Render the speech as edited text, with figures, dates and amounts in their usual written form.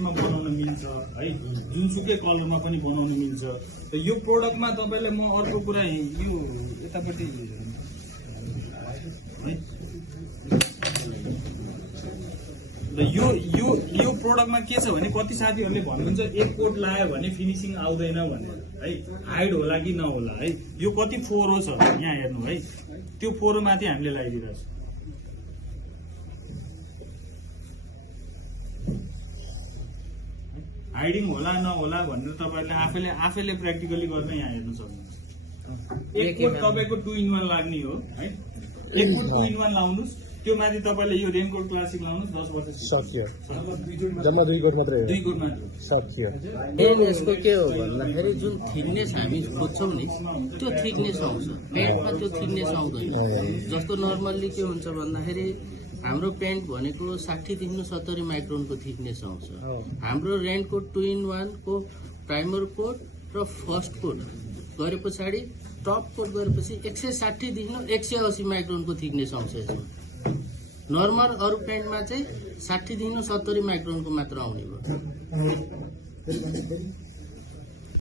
बनाउन मिल्छ है, जुनसुकै कलरमा पनि बनाउन मिल्छ। त यो प्रोडक्टमा तपाईले म अर्को कुरा यो यतापट्टि है, र यो प्रोडक्टमा के छ भने कति साथीहरूले भन्नुहुन्छ एक कोट लायो भने फिनिसिङ आउँदैन भनेर है, हाइड होला कि नहोला है। यो कति फोरो छ यहाँ हेर्नु है, त्यो फोरो माथि हामीले लगाइदिरहेको छ। हाइडिङ होला नहोला भनेर तपाईँहरूले आफैले प्र्याक्टिकली गर्न यहाँ हेर्न सक्नुहुन्छ। एक कोट तपाईँको 2 in 1 लाग्ने हो है, एक कोट 2 in 1 लाउनुहोस्, त्यो माथि तपाईँले यो रेनकोट क्लासिक लाउनुहोस्, 10 वर्ष सकियो। जम्मा 2 कोट मात्रै हो, 2 कोट मात्र सकियो। यसको के हो भन्दाखेरि जुन थिकनेस हामी खोज्छौँ नि त्यो थिकनेस आउँछ, पेन्टमा त्यो थिकनेस आउँदैन। जस्तो नर्मल्ली के हुन्छ भन्दाखेरि हाम्रो पेन्ट भनेको 60 देखि 70 माइक्रोनको थिकनेस आउँछ। हाम्रो रेनकोट 2 in 1 को प्राइमर कोट र फर्स्ट कोट गरे पछाडि टप कोट गरेपछि 160 देखि 180 माइक्रोनको थिकनेस आउँछ यसमा। नर्मल अरू पेन्टमा चाहिँ 60 देखि 70 माइक्रोनको मात्र आउने भयो।